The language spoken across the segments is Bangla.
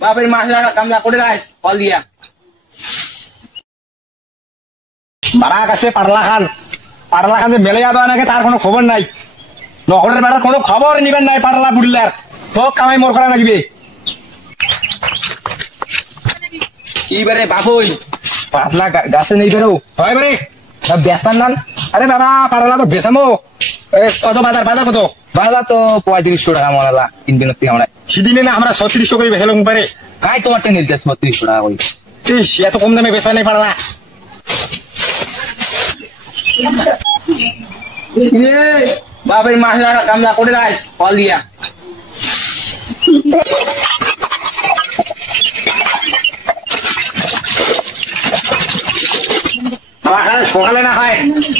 বাপের মাস কামলা করে গাছ ফল দিয়া বাড়া কাছে পারলা খান যে মেলে যাওয়া নাকি তার কোনো খবর নাই। নগরের বেড়ার কোনো খবর নিবেন নাই। পারলা বুড়লার সব কামাই মোর করা লাগবে। এইবারে বাবুই পাতলা গাছে নেই বেরো হয় বারে বেসার নাম। আরে বাবা পারলা তো বেসামো। কত বাজার কত? বাজার তো 3500 টাকা মনে কিনবেন আমরা সেদিনে না আমরা 3600 করে বেসালাম পারে। কাই তোমারটা নিতে 3600 টাকা করে। এত কম দামে বেসা নাই পারলা। বাপের মাস কামলা করে গাছ ফল দিয়া সকালে না হয়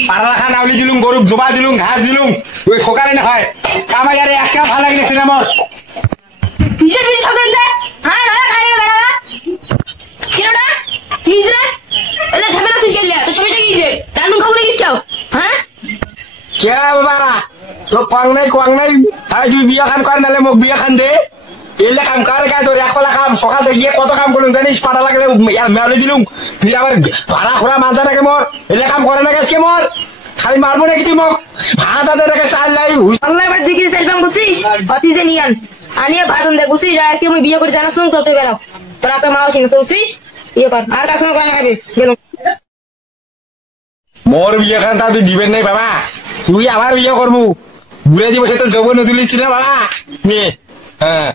পারলা খান আউলি দিলুম, গরু জোবা দিলুম, ঘাস দিলুম, ওই সকালে না হয় কামাই আরে একটা ভালো লাগছে না আমার। কে বাবা তো কোয়াং নাই তুই বিয়া খান কর নালে মোক বিয়া খান দে। এলে কাম কার গায়ে তোর একলা কাম সকাল থেকে গিয়ে কত কাম করলুম জানিস? পাটা লাগে মেলে দিলুম, তুই আবার ভাড়া খোরা মাঝা রাখে মোর এলে কাম করে না গেছে মোর। খালি মারবো নাকি তুই মোক? ভাড়া তাদের রেখে চাল লাই আল্লাহ এবার দিকে সেলফাম গুছিস অতি যে নিয়ান আনিয়ে ভাড়ুন দে গুছিস আর কি আমি বিয়ে করে জানা শুন করতে বেরাও তোর আপনার মা সিং সৌসিস ইয়ে কর আর কাজ করে না খাবি গেল মোর বিয়ে খান তা তুই দিবেন নাই বাবা। তুই আবার বিয়ে করবো বুড়ে দিব সে তো যৌবন তুলিস না বাবা নিয়ে। হ্যাঁ